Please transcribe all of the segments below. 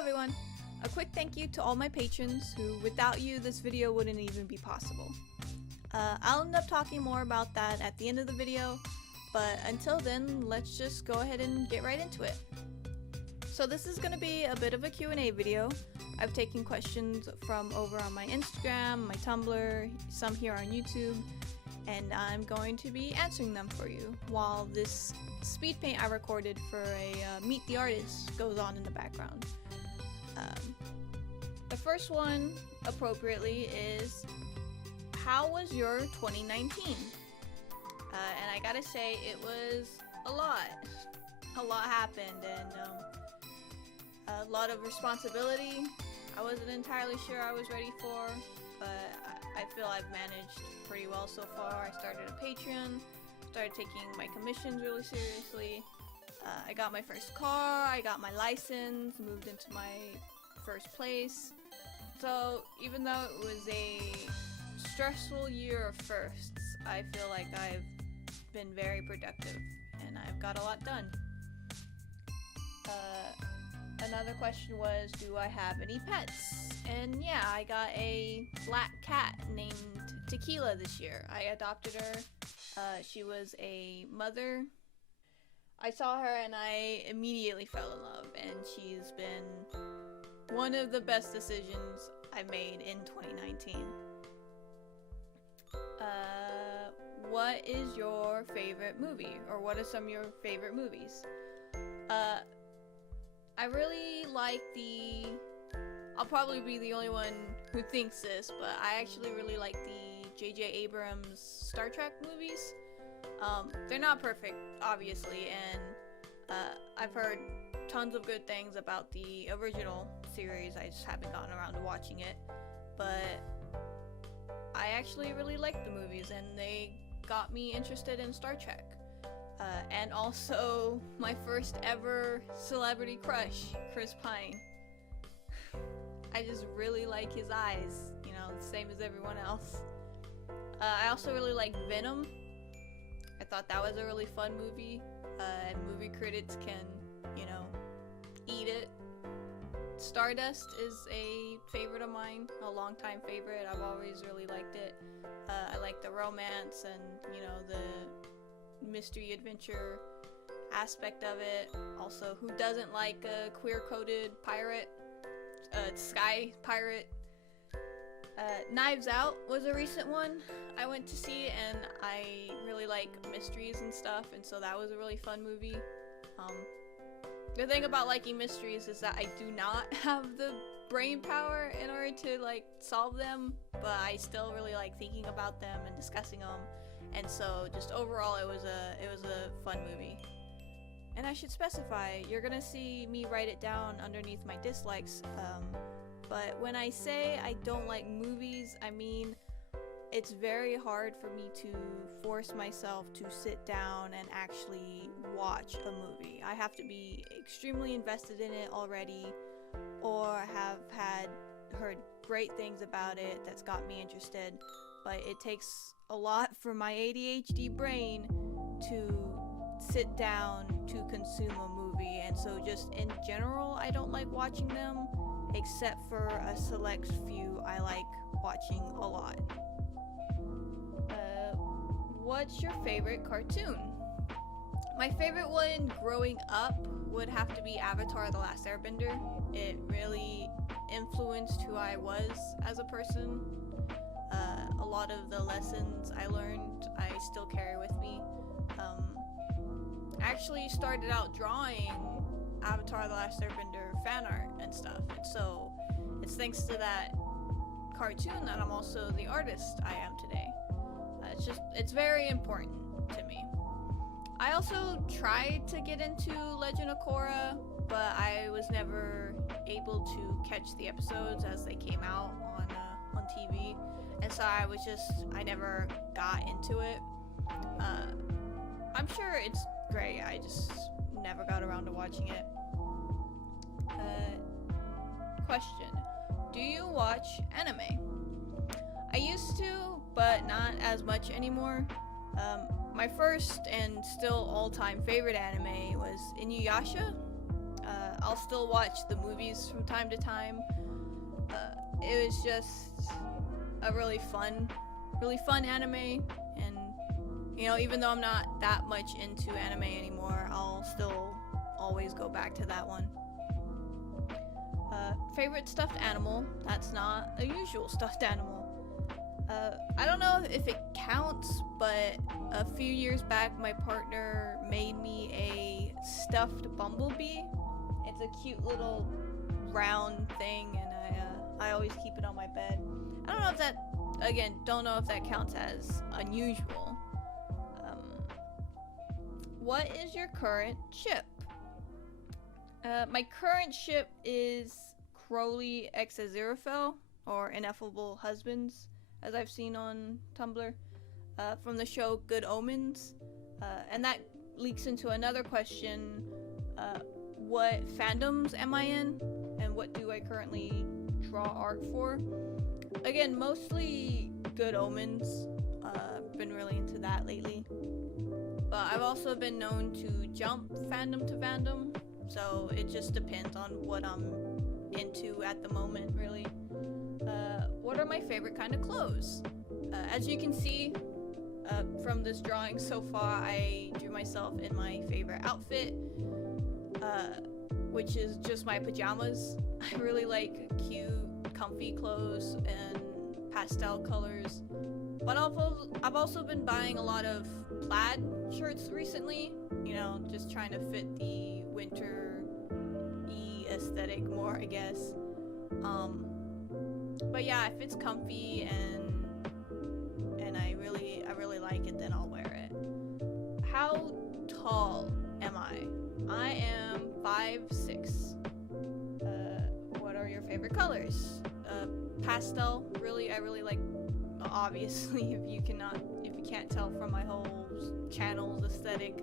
everyone! A quick thank you to all my patrons who, without you, this video wouldn't even be possible. I'll end up talking more about that at the end of the video, but until then, let's just go ahead and get right into it. So this is going to be a bit of a Q&A video. I've taken questions from over on my Instagram, my Tumblr, some here on YouTube, and I'm going to be answering them for you while this Speedpaint I recorded for a Meet the Artist goes on in the background. The first one, appropriately, is how was your 2019? And I gotta say, it was a lot. A lot happened, and a lot of responsibility I wasn't entirely sure I was ready for, but I feel I've managed pretty well so far. I started a Patreon, started taking my commissions really seriously. I got my first car, I got my license, moved into my first place. So even though it was a stressful year of firsts, I feel like I've been very productive and I've got a lot done. Another question was, do I have any pets? And yeah, I got a black cat named Tequila this year. I adopted her. She was a mother. I saw her and I immediately fell in love, and she's been one of the best decisions I made in 2019. What is your favorite movie? Or what are some of your favorite movies? I really like I'll probably be the only one who thinks this, but I actually really like the J.J. Abrams Star Trek movies. They're not perfect, obviously, and I've heard tons of good things about the original series. I just haven't gotten around to watching it, but I actually really like the movies, and they got me interested in Star Trek. And also my first ever celebrity crush, Chris Pine. I just really like his eyes, you know, the same as everyone else. I also really like Venom. I thought that was a really fun movie, and movie critics can, you know, eat it. Stardust is a favorite of mine, a longtime favorite. I've always really liked it. I like the romance and, you know, the mystery adventure aspect of it. Also, who doesn't like a queer-coded pirate? Sky pirate. Knives Out was a recent one I went to see, and I really like mysteries and stuff, and so that was a really fun movie. The thing about liking mysteries is that I do not have the brain power in order to like solve them, but I still really like thinking about them and discussing them, and so just overall it was a fun movie. And I should specify, you're gonna see me write it down underneath my dislikes, but when I say I don't like movies, I mean it's very hard for me to force myself to sit down and actually watch a movie. I have to be extremely invested in it already, or have heard great things about it that's got me interested, but it takes a lot for my ADHD brain to sit down to consume a movie, and so just in general I don't like watching them, except for a select few I like watching a lot. What's your favorite cartoon? My favorite one growing up would have to be Avatar: The Last Airbender. It really influenced who I was as a person. A lot of the lessons I learned I still carry with me. I actually started out drawing Avatar: The Last Airbender fan art and stuff, and so it's thanks to that cartoon that I'm also the artist I am today. It's very important to me. I also tried to get into Legend of Korra, but I was never able to catch the episodes as they came out on TV, and so I never got into it. I'm sure it's great, I just never got around to watching it. Question: do you watch anime? I used to, but not as much anymore. My first and still all-time favorite anime was Inuyasha. I'll still watch the movies from time to time. It was just a really fun anime, and you know, even though I'm not that much into anime anymore, I'll still always go back to that one. Favorite stuffed animal? That's not a usual stuffed animal. I don't know if it counts, but a few years back my partner made me a stuffed bumblebee. It's a cute little round thing, and I always keep it on my bed. I don't know if that, again, don't know if that counts as unusual. What is your current ship? My current ship is Crowley x Aziraphale, or Ineffable Husbands, as I've seen on Tumblr, from the show Good Omens. And that leaks into another question, what fandoms am I in, and what do I currently draw art for? Again, mostly Good Omens. Been really into that lately. But I've also been known to jump fandom to fandom, so it just depends on what I'm into at the moment, really. What are my favorite kind of clothes? As you can see from this drawing so far, I drew myself in my favorite outfit, which is just my pajamas. I really like cute, comfy clothes and pastel colors. But I've also been buying a lot of plaid shirts recently, you know, just trying to fit the winter-y aesthetic more, I guess. But yeah, if it's comfy and I really like it, then I'll wear it. How tall am I? I am 5'6". What are your favorite colors? Pastel, I really like, obviously, if you can't tell from my whole channel's aesthetic,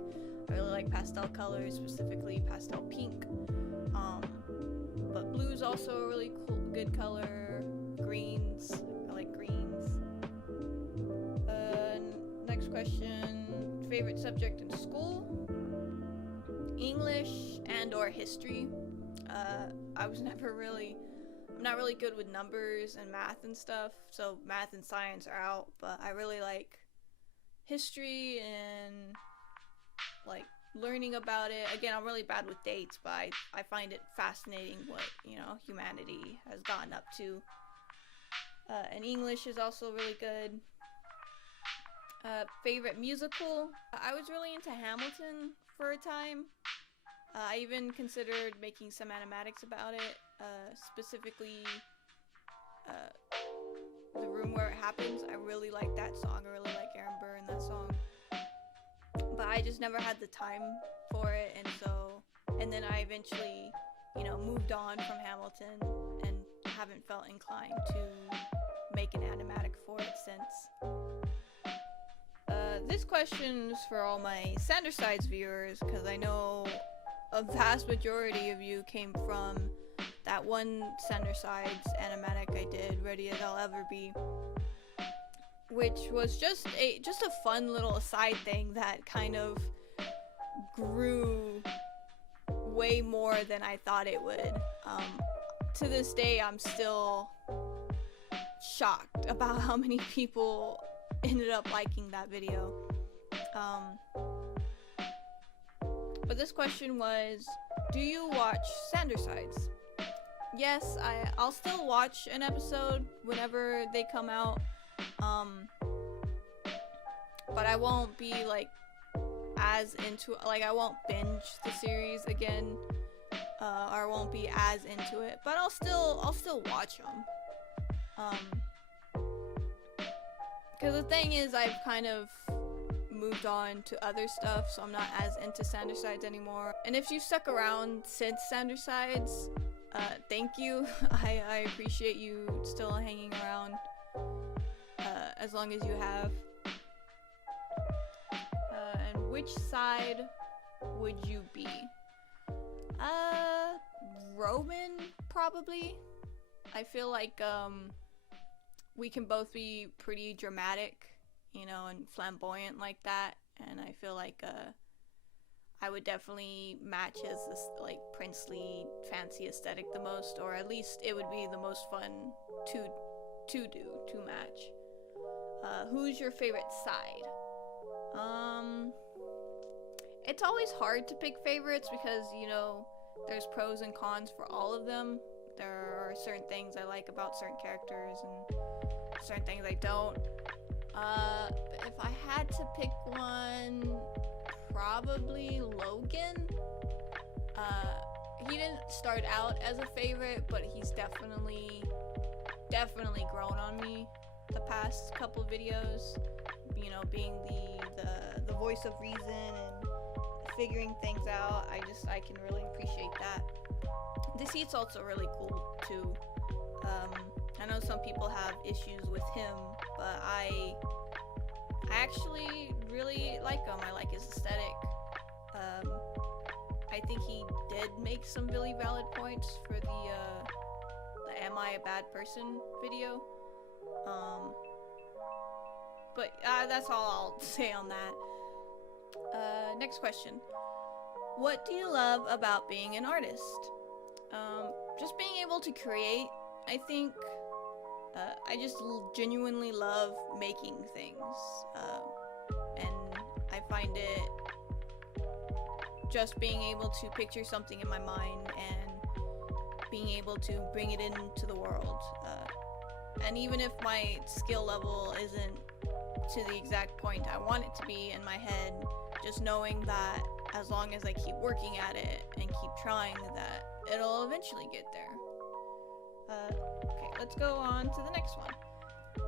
I really like pastel colors, specifically pastel pink. But blue's also a really cool, good color. Greens, I like greens. Next question, favorite subject in school? English and or history. I'm not really good with numbers and math and stuff, so math and science are out, but I really like history and like learning about it. Again, I'm really bad with dates, but I find it fascinating what, you know, humanity has gotten up to. And English is also really good. Favorite musical? I was really into Hamilton for a time. I even considered making some animatics about it, specifically The Room Where It Happens. I really like that song. I really like Aaron Burr in that song. But I just never had the time for it, and then I eventually, you know, moved on from Hamilton and haven't felt inclined to make an animatic for it since. This question is for all my Sandersides viewers, because I know a vast majority of you came from that one Sandersides animatic I did, Ready as I'll Ever Be, which was just a fun little aside thing that kind of grew way more than I thought it would. To this day, I'm still shocked about how many people ended up liking that video. But this question was, do you watch Sandersides? Yes, I'll still watch an episode whenever they come out, but I won't be like as into it, like I won't binge the series again, or I won't be as into it, but I'll still watch them. Because the thing is, I've kind of moved on to other stuff, so I'm not as into Sandersides anymore. And if you stuck around since Sandersides, thank you. I appreciate you still hanging around as long as you have. And which side would you be? Roman, probably. I feel like we can both be pretty dramatic, you know, and flamboyant like that, and I feel like I would definitely match his this like princely fancy aesthetic the most, or at least it would be the most fun to match. Who's your favorite side? It's always hard to pick favorites because, you know, there's pros and cons for all of them. There are certain things I like about certain characters and certain things I don't. But if I had to pick one, probably Logan. He didn't start out as a favorite, but he's definitely grown on me the past couple videos. You know, being the voice of reason and figuring things out. I can really appreciate that. This heat's also really cool too. I know some people have issues with him, but I actually really like him. I like his aesthetic. I think he did make some really valid points for the Am I a Bad Person video. But that's all I'll say on that. Next question. What do you love about being an artist? Just being able to create, I think. I just genuinely love making things. And I find it just being able to picture something in my mind and being able to bring it into the world. And even if my skill level isn't to the exact point I want it to be in my head, just knowing that as long as I keep working at it and keep trying, that it'll eventually get there. Okay, let's go on to the next one.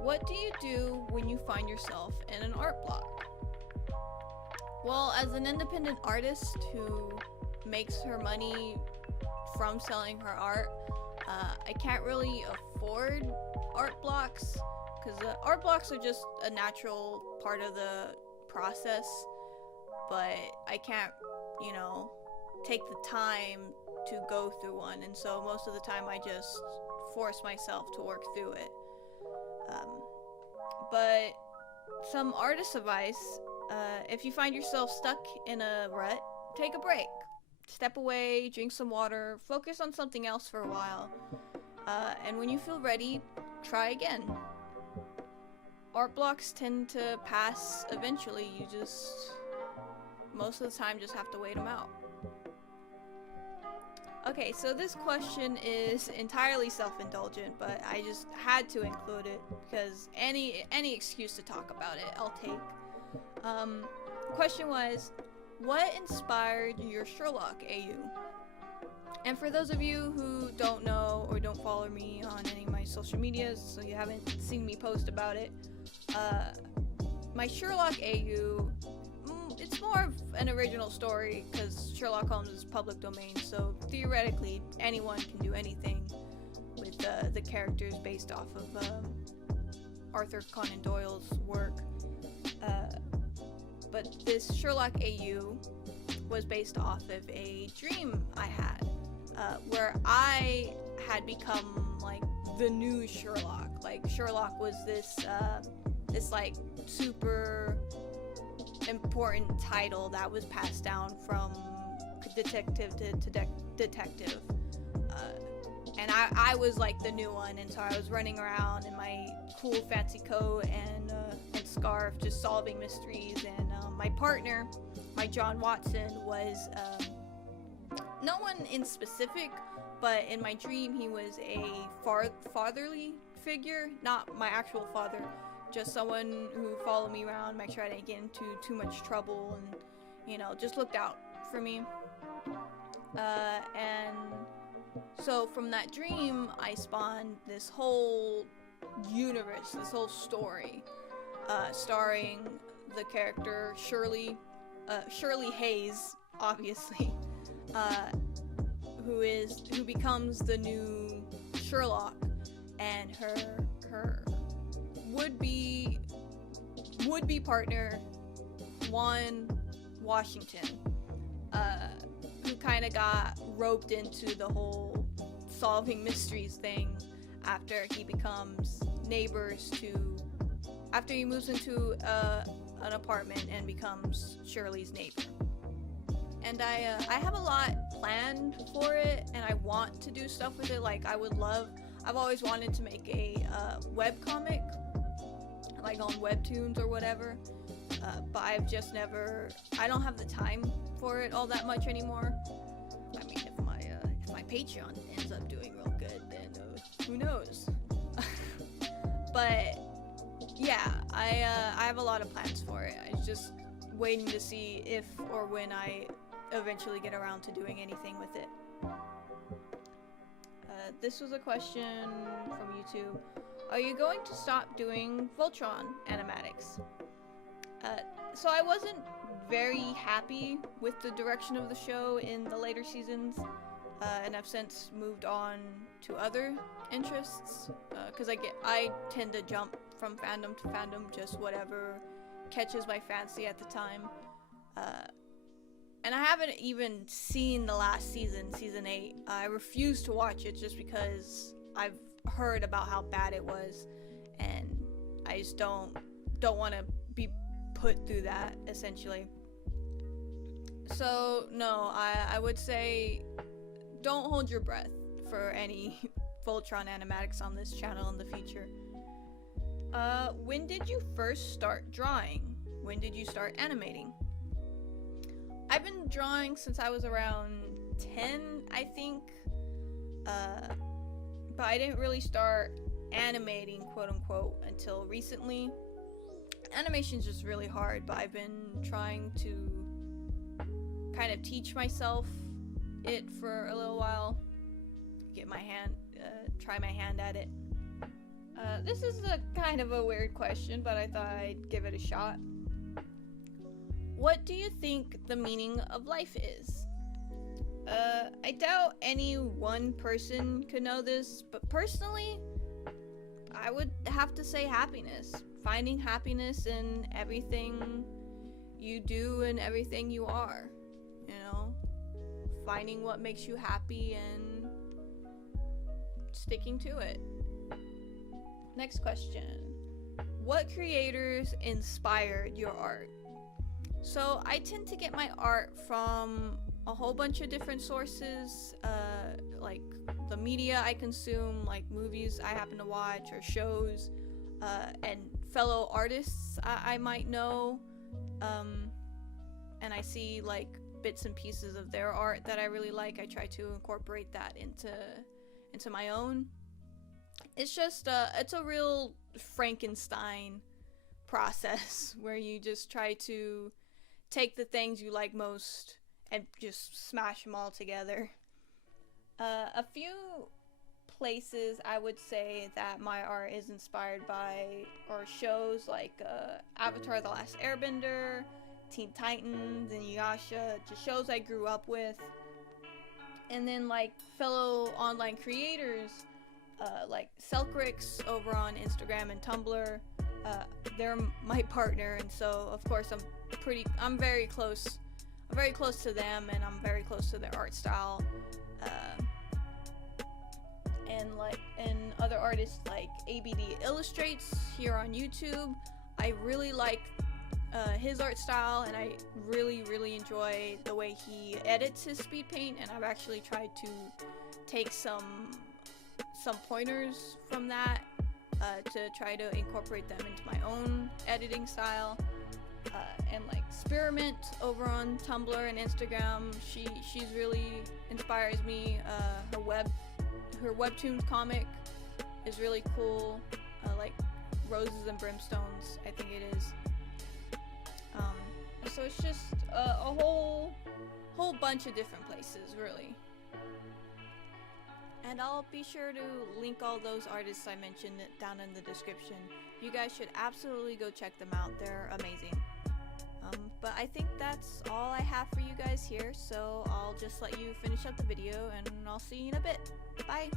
What do you do when you find yourself in an art block? Well, as an independent artist who makes her money from selling her art, I can't really afford art blocks, because art blocks are just a natural part of the process, but I can't, you know, take the time to go through one, and so most of the time I just force myself to work through it. But some artist advice, if you find yourself stuck in a rut, take a break. Step away, drink some water, focus on something else for a while, and when you feel ready, try again. Art blocks tend to pass eventually. You just, most of the time, just have to wait them out. Okay, so this question is entirely self-indulgent, but I just had to include it because any excuse to talk about it, I'll take. The question was, what inspired your Sherlock AU? And for those of you who don't know or don't follow me on any of my social medias, so you haven't seen me post about it, my Sherlock AU, it's more of an original story because Sherlock Holmes is public domain, so theoretically anyone can do anything with the characters based off of Arthur Conan Doyle's work. But this Sherlock AU was based off of a dream I had, where I had become like the new Sherlock. Like Sherlock was this like super important title that was passed down from detective to detective, and I was like the new one, and so I was running around in my cool fancy coat and scarf just solving mysteries, and my partner, my John Watson, was no one in specific, but in my dream he was a fatherly figure, not my actual father, just someone who followed me around, make sure I didn't get into too much trouble, and, you know, just looked out for me. And so from that dream, I spawned this whole universe, this whole story, starring the character Shirley Hayes, obviously, who becomes the new Sherlock, and her would-be partner, Juan Washington, who kind of got roped into the whole solving mysteries thing after he becomes after he moves into an apartment and becomes Shirley's neighbor. and I have a lot planned for it, and I want to do stuff with it. Like I've always wanted to make a web comic, like on webtoons or whatever, but I've just never, I don't have the time for it all that much anymore. I mean, if my Patreon ends up doing real good, then who knows. But yeah, I have a lot of plans for it. I'm just waiting to see if or when I eventually get around to doing anything with it. This was a question from YouTube. Are you going to stop doing Voltron animatics? So I wasn't very happy with the direction of the show in the later seasons, and I've since moved on to other interests, because I tend to jump from fandom to fandom, just whatever catches my fancy at the time. And I haven't even seen the last season, season 8. I refuse to watch it just because I've heard about how bad it was, and I just don't want to be put through that, essentially. So no, I would say don't hold your breath for any Voltron animatics on this channel in the future. When did you first start drawing? When did you start animating? I've been drawing since I was around 10, I think, but I didn't really start animating, quote unquote, until recently. Animation's just really hard, but I've been trying to kind of teach myself it for a little while, try my hand at it. This is a kind of a weird question, but I thought I'd give it a shot. What do you think the meaning of life is? I doubt any one person could know this, but personally, I would have to say happiness. Finding happiness in everything you do and everything you are, you know? Finding what makes you happy and sticking to it. Next question. What creators inspired your art? So I tend to get my art from a whole bunch of different sources, like the media I consume, like movies I happen to watch or shows, and fellow artists I might know, and I see like bits and pieces of their art that I really like. I try to incorporate that into my own. It's just it's a real Frankenstein process where you just try to take the things you like most and just smash them all together. A few places I would say that my art is inspired by are shows like Avatar: The Last Airbender, Teen Titans, and Yasha, just shows I grew up with. And then like fellow online creators like Selkrix over on Instagram and Tumblr. They're my partner, and so of course I'm very close to them, and I'm very close to their art style. And other artists like ABD Illustrates here on YouTube. I really like his art style, and I really enjoy the way he edits his Speedpaint, and I've actually tried to take some pointers from that to try to incorporate them into my own editing style. And like Spearmint over on Tumblr and Instagram, she's really inspires me. Her webtoons comic is really cool, like Roses and Brimstones, I think it is. So it's just a whole bunch of different places, really. And I'll be sure to link all those artists I mentioned down in the description. You guys should absolutely go check them out. They're amazing. But I think that's all I have for you guys here, so I'll just let you finish up the video, and I'll see you in a bit. Bye!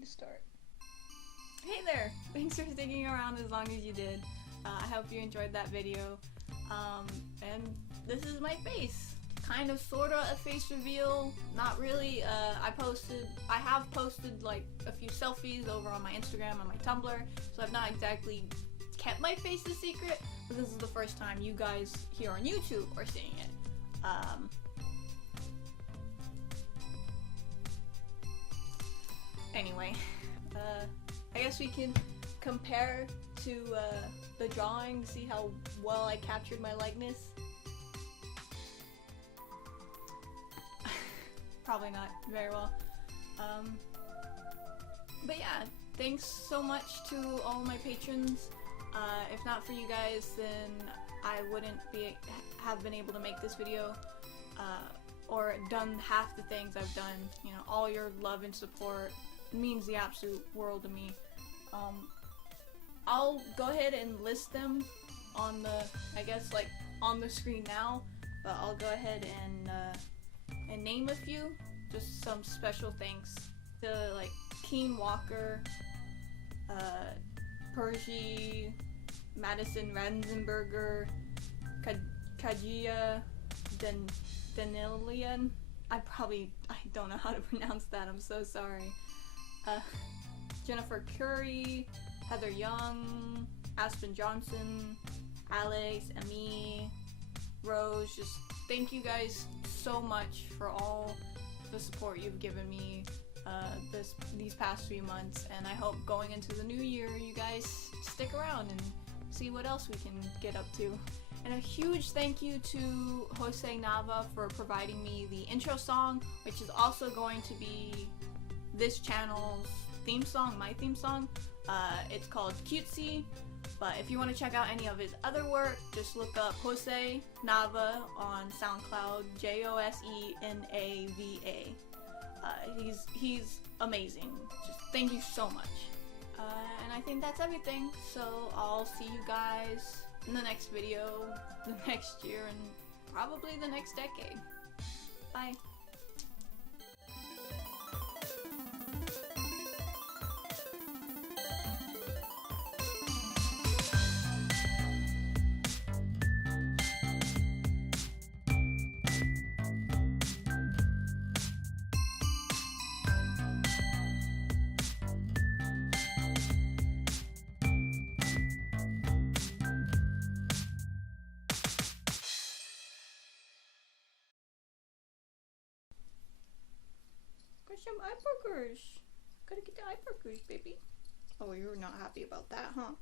to start. Hey there! Thanks for sticking around as long as you did. I hope you enjoyed that video. And this is my face. Kind of sorta a face reveal. Not really. I have posted like a few selfies over on my Instagram and my Tumblr, so I've not exactly kept my face a secret, but this is the first time you guys here on YouTube are seeing it. Anyway, I guess we can compare to the drawing, see how well I captured my likeness. Probably not very well. But yeah, thanks so much to all my patrons. If not for you guys, then I wouldn't have been able to make this video, or done half the things I've done. You know, all your love and support means the absolute world to me. I'll go ahead and list them on the, I guess, like on the screen now, but I'll go ahead and name a few. Just some special thanks to like Keen Walker, Percy, Madison Ranzenberger, Kajia Danilian. I don't know how to pronounce that, I'm so sorry. Jennifer Curry, Heather Young, Aspen Johnson, Alex, Ami, Rose. Just thank you guys so much for all the support you've given me these past few months, and I hope going into the new year you guys stick around and see what else we can get up to. And a huge thank you to Jose Nava for providing me the intro song, which is also going to be this channel's theme song, my theme song. It's called Cutesy, but if you want to check out any of his other work, just look up Jose Nava on SoundCloud, Josenava. He's amazing. Just thank you so much. And I think that's everything, so I'll see you guys in the next video, the next year, and probably the next decade. Bye. Got some eye pockers. Gotta get the eye pockers, baby. Oh, you're not happy about that, huh?